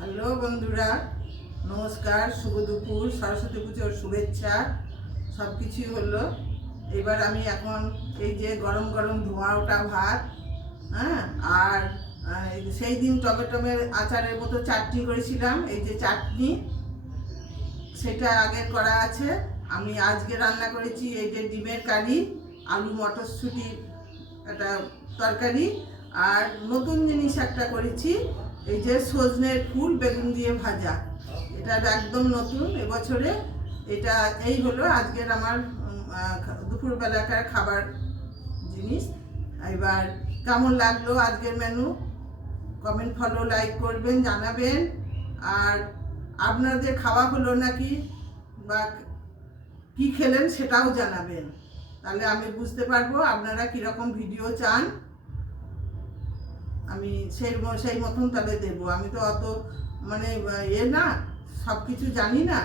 Hello বন্ধুরা, নমস্কার, শুভ দুপুর, সরস্বতী পুজোর শুভেচ্ছা। সব কিছুই হলো। এবার আমি এখন এই যে গরম গরম ধোঁয়া ওঠা ভাত, হ্যাঁ, আর সেই দিন টমেটোমের আচারের মতো চাটনি করেছিলাম, এই যে চাটনি সেটা আগের করা আছে। আমি আজকে রান্না করেছি এই যে ডিমের কারি, আলু মটরশুঁটির একটা তরকারি, আর নতুন জিনিস একটা করেছি, এই যে সজনের ফুল বেগুন দিয়ে ভাজা। এটা একদম নতুন এবছরে। এটা এই হলো আজকের আমার দুপুরবেলাকার খাবার জিনিস। এবার কেমন লাগলো আজকের মেনু, কমেন্ট ফলো লাইক করবেন, জানাবেন। আর আপনাদের খাওয়া হলো নাকি বা কি খেলেন সেটাও জানাবেন, তাহলে আমি বুঝতে পারবো আপনারা কীরকম ভিডিও চান। আমি সেই মতন তাহলে দেবো। আমি তো অত মানে না, সব কিছু জানি না।